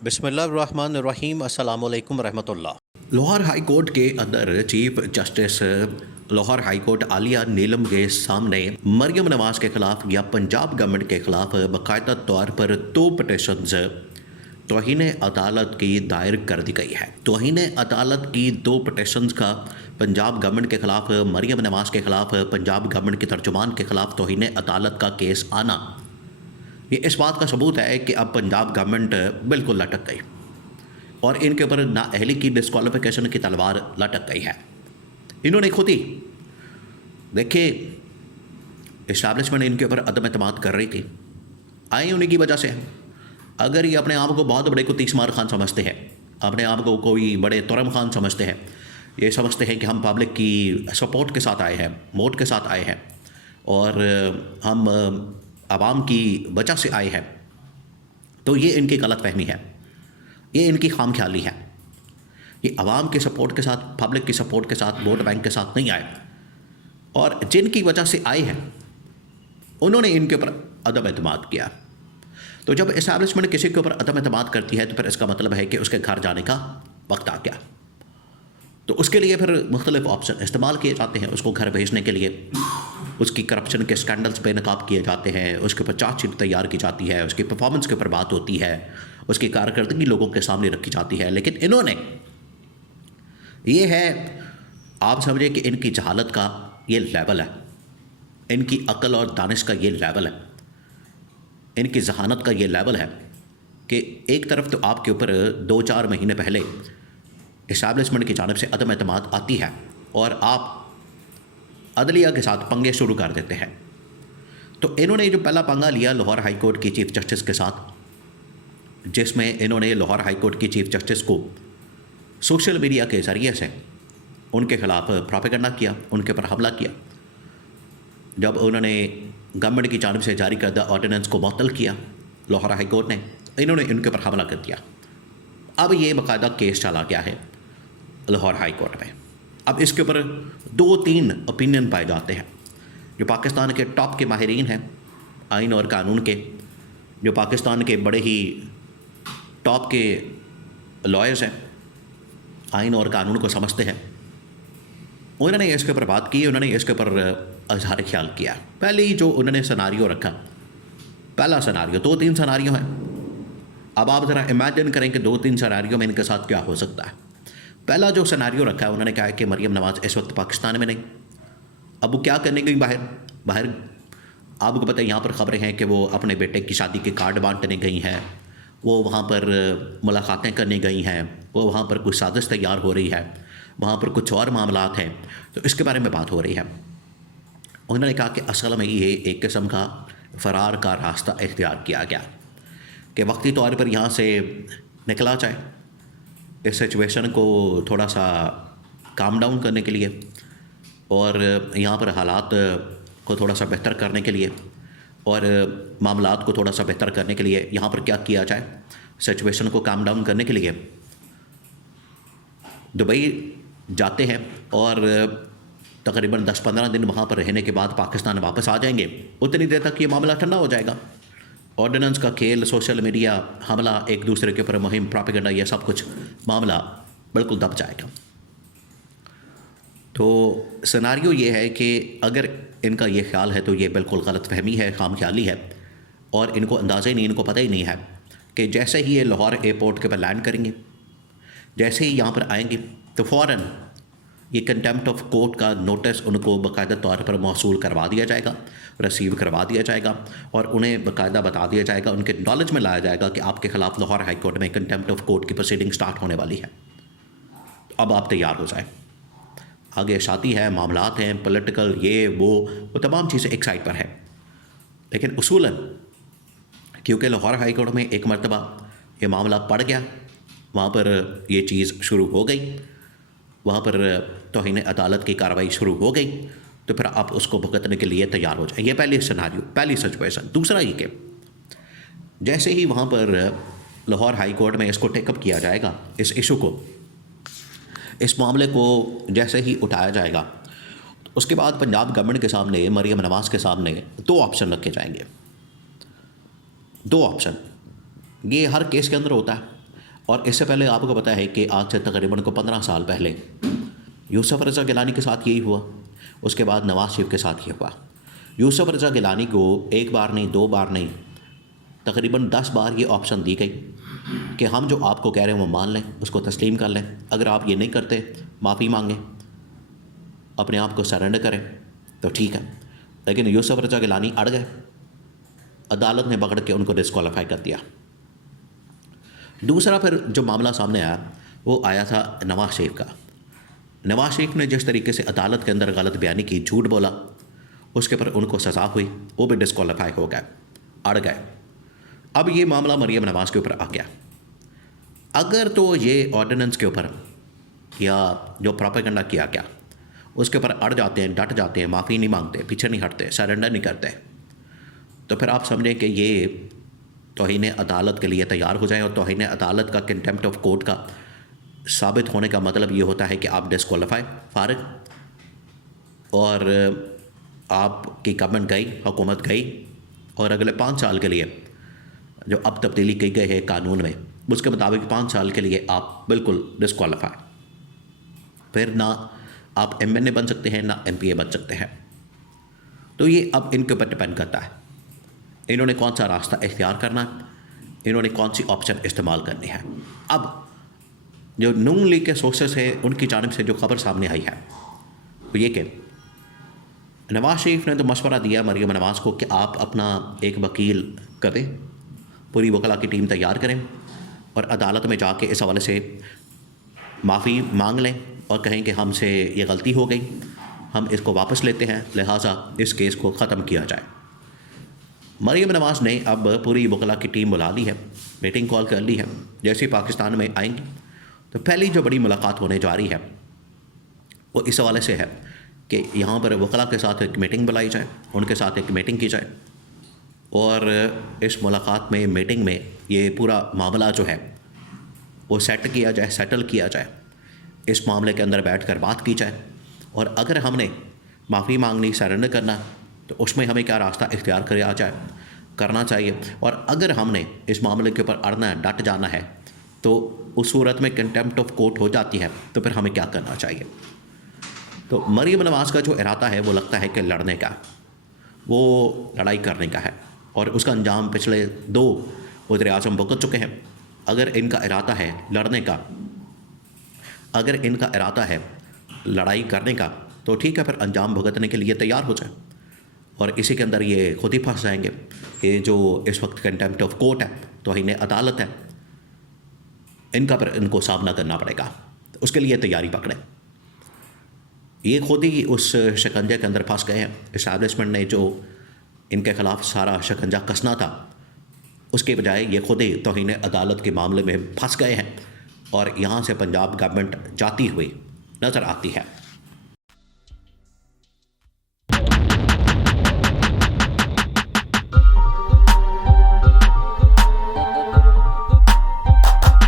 बिस्मिल्लाहिर्रहमानिर्रहीम अस्सलामुअलैकुम रहमतुल्लाह। लाहौर हाई कोर्ट के अंदर chief justice Lahore high court Aalia Neelum के सामने मरियम नवाज के खिलाफ या पंजाब गवर्नमेंट के खिलाफ बाकायदा तौर पर दो पटिशन्स तौहीन अदालत की दायर कर दी गई है। तौहीन अदालत की दो पटिशन्स का पंजाब गवर्नमेंट के खिलाफ, मरियम नवाज के खिलाफ, पंजाब गवर्नमेंट के तर्जुमान के खिलाफ तौहीन अदालत का केस आना, ये इस बात का सबूत है कि अब पंजाब गवर्नमेंट बिल्कुल लटक गई और इनके ऊपर नाअहली की डिस्क्वालिफिकेशन की तलवार लटक गई है। इन्होंने खुद ही देखिए, इस्टेब्लिशमेंट इनके ऊपर अदम एतमाद कर रही थी, आई उन्हीं की वजह से। अगर ये अपने आप को बहुत बड़े को तीसमार खान समझते हैं, अपने आप को कोई बड़े तुरम खान समझते हैं, ये समझते हैं कि हम पब्लिक की सपोर्ट के साथ आए हैं, वोट के साथ आए हैं और हम आवाम की वजह से आए हैं, तो ये इनकी गलत फहमी है, ये इनकी खाम ख्याली है। ये आवाम के सपोर्ट के साथ, पब्लिक की सपोर्ट के साथ, वोट बैंक के साथ नहीं आए और जिनकी वजह से आए हैं उन्होंने इनके ऊपर अदम एतमाद किया। तो जब इस्टेब्लिशमेंट किसी के ऊपर अदम एतमाद करती है तो फिर इसका मतलब है कि उसके घर जाने का वक्त आ गया। तो उसके लिए फिर मुख्तलिफ ऑप्शन इस्तेमाल किए जाते हैं उसको घर भेजने के लिए। उसकी करप्शन के स्कैंडल्स पे नकाब किए जाते हैं, उसके ऊपर चार्जशीट तैयार की जाती है, उसकी परफॉर्मेंस के ऊपर बात होती है, उसकी कारकर्दगी लोगों के सामने रखी जाती है। लेकिन इन्होंने, ये है, आप समझे कि इनकी जहालत का ये लेवल है, इनकी अक्ल और दानिश का ये लेवल है, इनकी जहानत का ये लेवल है कि एक तरफ तो आपके ऊपर 2-4 महीने पहले इस्टेब्लिशमेंट की जानिब से अदम एतमाद आती है और आप अदलिया के साथ पंगे शुरू कर देते हैं। तो इन्होंने जो पहला पंगा लिया लाहौर हाई कोर्ट की चीफ जस्टिस के साथ, जिसमें इन्होंने लाहौर हाई कोर्ट की चीफ जस्टिस को सोशल मीडिया के ज़रिए से उनके खिलाफ प्रोपेगेंडा किया, उनके ऊपर हमला किया। जब उन्होंने गवर्नमेंट की जानिब से जारी करदा ऑर्डिनेंस को मुअत्तल किया लाहौर हाई कोर्ट ने, इन्होंने इनके ऊपर हमला कर दिया। अब ये बाकायदा केस चला गया है लाहौर हाई कोर्ट में। अब इसके ऊपर 2-3 ओपिनियन पाए जाते हैं। जो पाकिस्तान के टॉप के माहिरीन हैं आइन और कानून के, जो पाकिस्तान के बड़े ही टॉप के लॉयर्स हैं, आइन और कानून को समझते हैं, उन्होंने इसके ऊपर बात की, उन्होंने इसके ऊपर इजहार ख्याल किया। पहले ही जो उन्होंने सिनारियो रखा, पहला सिनारियो, 2-3 सिनारियो हैं। अब आप ज़रा इमेजिन करें कि 2-3 सिनारियो में इनके साथ क्या हो सकता है। पहला जो सिनारियो रखा है, उन्होंने कहा कि मरियम नवाज इस वक्त पाकिस्तान में नहीं। अब वो क्या करने गई बाहर आपको पता है, यहाँ पर ख़बरें हैं कि वो अपने बेटे की शादी के कार्ड बांटने गई हैं, वो वहाँ पर मुलाकातें करने गई हैं, वो वहाँ पर कुछ साजिश तैयार हो रही है, वहाँ पर कुछ और मामलात हैं, तो इसके बारे में बात हो रही है। उन्होंने कहा कि असल में ये एक किस्म का फ़रार का रास्ता इख्तियार किया गया कि वक्ती तौर पर यहाँ से निकला जाए, इस सिचुएशन को थोड़ा सा काम डाउन करने के लिए और यहाँ पर हालात को थोड़ा सा बेहतर करने के लिए और मामलात को थोड़ा सा बेहतर करने के लिए यहाँ पर क्या किया जाए, सिचुएशन को काम डाउन करने के लिए दुबई जाते हैं और तकरीबन 10-15 दिन वहाँ पर रहने के बाद पाकिस्तान वापस आ जाएंगे। उतनी देर तक ये मामला ठंडा हो जाएगा। ऑर्डिनेंस का खेल, सोशल मीडिया हमला, एक दूसरे के ऊपर मुहिम, प्रोपेगेंडा, ये सब कुछ मामला बिल्कुल दब जाएगा। तो सिनारियो ये है कि अगर इनका ये ख्याल है तो ये बिल्कुल गलत फहमी है, खाम ख्याली है और इनको अंदाज़ा ही नहीं, इनको पता ही नहीं है कि जैसे ही ये लाहौर एयरपोर्ट के ऊपर लैंड करेंगे, जैसे ही यहाँ पर आएंगे तो फ़ौरन ये कंटेम्प्ट ऑफ कोर्ट का नोटिस उनको बाकायदा तौर पर मौसूल करवा दिया जाएगा, रिसीव करवा दिया जाएगा और उन्हें बाकायदा बता दिया जाएगा, उनके नॉलेज में लाया जाएगा कि आपके ख़िलाफ़ लाहौर हाई कोर्ट में कंटेम्प्ट ऑफ कोर्ट की प्रोसीडिंग स्टार्ट होने वाली है। अब आप तैयार हो जाएं। आगे शादी है, मामलात हैं, पॉलिटिकल, ये वो तमाम चीज़ें एक साइड पर है। लेकिन उसूलन क्योंकि लाहौर हाई कोर्ट में एक मरतबा ये मामला पड़ गया, वहाँ पर ये चीज़ शुरू हो गई, वहाँ पर तौहीन अदालत की कार्रवाई शुरू हो गई, तो फिर आप उसको भुगतने के लिए तैयार हो जाए। ये पहली सिनारियो, पहली सिचुएशन। दूसरा ये कि जैसे ही वहाँ पर लाहौर हाई कोर्ट में इसको टेकअप किया जाएगा, इस इशू को, इस मामले को जैसे ही उठाया जाएगा, उसके बाद पंजाब गवर्नमेंट के सामने, मरियम नवाज़ के सामने 2 ऑप्शन रखे जाएंगे। 2 ऑप्शन, ये हर केस के अंदर होता है। और इससे पहले आपको पता है कि आज से तकरीबन को 15 साल पहले यूसुफ रज़ा गिलानी के साथ यही हुआ, उसके बाद नवाज शरीफ के साथ ये हुआ। यूसुफ रज़ा गिलानी को एक बार नहीं, 2 बार नहीं, तकरीबन 10 बार ये ऑप्शन दी गई कि हम जो आपको कह रहे हैं वो मान लें, उसको तस्लीम कर लें। अगर आप ये नहीं करते, माफ़ी मांगें, अपने आप को सरेंडर करें तो ठीक है। लेकिन यूसुफ रज़ा गिलानी अड़ गए, अदालत ने पकड़ के उनको डिस्क्वालीफाई कर दिया। दूसरा फिर जो मामला सामने आया वो आया था नवाज शरीफ का। नवाज शरीफ ने जिस तरीके से अदालत के अंदर गलत बयानी की, झूठ बोला, उसके पर उनको सज़ा हुई, वो भी डिस्क्वालीफाई हो गए, अड़ गए। अब ये मामला मरियम नवाज़ के ऊपर आ गया। अगर तो ये ऑर्डिनेंस के ऊपर या जो प्रोपेगेंडा किया गया उसके ऊपर अड़ जाते हैं, डट जाते हैं, माफ़ी नहीं मांगते, पीछे नहीं हटते, सरेंडर नहीं करते, तो फिर आप समझें कि ये तौहीन अदालत के लिए तैयार हो जाएं। और तौहीन अदालत का, कंटेम्प्ट ऑफ कोर्ट का साबित होने का मतलब ये होता है कि आप डिस्क्वालीफाई, फारिग, और आपकी गवर्नमेंट गई, हुकूमत गई, और अगले 5 साल के लिए जो अब तब्दीली की गई है कानून में, उसके मुताबिक 5 साल के लिए आप बिल्कुल डिस्क्वालीफाई। फिर ना आप MNA बन सकते हैं, ना MPA बन सकते हैं। तो ये अब इनके ऊपर डिपेंड करता है, इन्होंने कौन सा रास्ता इख्तियार करना है, इन्होंने कौन सी ऑप्शन इस्तेमाल करनी है। अब जो नून लीग के सोर्सेस है उनकी जानिब से जो खबर सामने आई है वो ये कि नवाज शरीफ ने तो मशवरा दिया मरियम नवाज़ को कि आप अपना एक वकील कर दें, पूरी वकला की टीम तैयार करें और अदालत में जाके इस हवाले से माफ़ी मांग लें और कहें कि हमसे ये गलती हो गई, हम इसको वापस लेते हैं, लिहाजा इस केस को ख़त्म किया जाए। मरियम नवाज़ ने अब पूरी वकला की टीम बुला ली है, मीटिंग कॉल कर ली है। जैसे ही पाकिस्तान में आएंगी तो पहली जो बड़ी मुलाकात होने जा रही है वो इस हवाले से है कि यहाँ पर वकला के साथ एक मीटिंग बुलाई जाए, उनके साथ एक मीटिंग की जाए और इस मुलाकात में, मीटिंग में ये पूरा मामला जो है वो सेट किया जाए, सेटल किया जाए। इस मामले के अंदर बैठकर बात की जाए और अगर हमने माफ़ी मांगनी, सरेंडर करना, तो उसमें हमें क्या रास्ता इख्तियार करना चाहिए। और अगर हमने इस मामले के ऊपर अड़ना है, डट जाना है, तो उस सूरत में कंटेम्प्ट ऑफ कोर्ट हो जाती है, तो फिर हमें क्या करना चाहिए। तो मरियम नवाज़ का जो इरादा है वो लगता है कि लड़ने का, वो लड़ाई करने का है और उसका अंजाम पिछले 2 वज़ीर-ए-आज़म भुगत चुके हैं। अगर इनका इरादा है लड़ने का, अगर इनका इरादा है लड़ाई करने का, तो ठीक है, फिर अंजाम भुगतने के लिए तैयार हो जाए। और इसी के अंदर ये खुद ही फंस जाएंगे। ये जो इस वक्त कंटेम्प्ट ऑफ कोर्ट है, तौहीन अदालत है, इनका पर इनको सामना करना पड़ेगा, तो उसके लिए तैयारी पकड़ें। ये खुद ही उस शिकंजे के अंदर फंस गए हैं। इस्टेब्लिशमेंट ने जो इनके ख़िलाफ़ सारा शिकंजा कसना था, उसके बजाय ये खुद ही तौहीन अदालत के मामले में फंस गए हैं और यहाँ से पंजाब गवर्नमेंट जाती हुई नज़र आती है।